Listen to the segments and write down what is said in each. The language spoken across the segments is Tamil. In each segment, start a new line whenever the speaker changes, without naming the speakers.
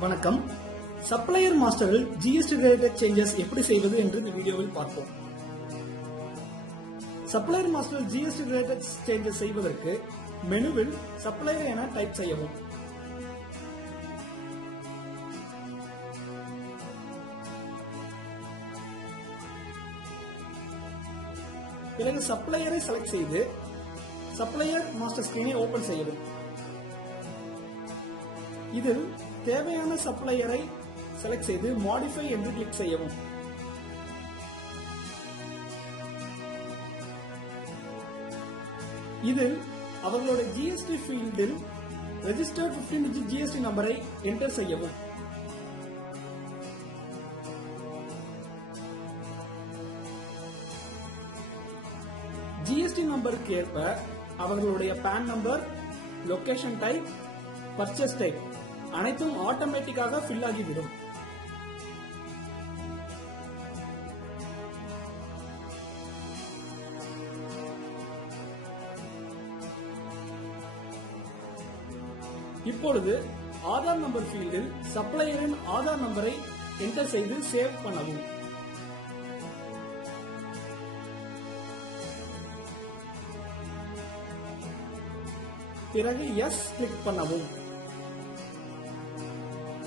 வணக்கம். சப்ளையர் மாஸ்டரில் ஜிஎஸ்டி ரிலேட்டட் சேஞ்சஸ் எப்படி செய்வது என்று இந்த வீடியோவில் பார்ப்போம். சப்ளையர் மாஸ்டரில் ஜிஎஸ்டி ரிலேட்டட் சேஞ்சஸ் செய்வதற்கு மெனுவில் சப்ளையர் என டைப் செய்யவும். பிறகு சப்ளையரை செலக்ட் செய்து சப்ளையர் மாஸ்டர் ஸ்கிரீனை ஓபன் செய்யவும். இதில் தேவையான சப்ளையரை செலக்ட் செய்து மாடிஃபை என்று கிளிக் செய்யவும். இதில் அவர்களோட ஜிஎஸ்டி ஃபீல்டில் ரெஜிஸ்டர் பிப்டீன் டிஜிட் ஜிஎஸ்டி நம்பரை என்டர் செய்யவும். ஜிஎஸ்டி நம்பருக்கு ஏற்ப அவர்களுடைய PAN number location type purchase type அனைத்தும் ஆட்டோமேட்டிக்காக ஃபில் ஆகிவிடும். இப்பொழுது ஆதார் நம்பர் ஃபீல்டில் சப்ளையரின் ஆதார் நம்பரை என்டர் செய்து சேவ் பண்ணவும். பிறகு எஸ் கிளிக் பண்ணவும்.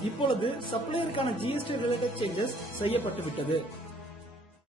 இப்பொழுது சப்ளையருக்கான ஜிஎஸ்டி ரிலேட்டட் சேஞ்சஸ் செய்யப்பட்டுவிட்டது.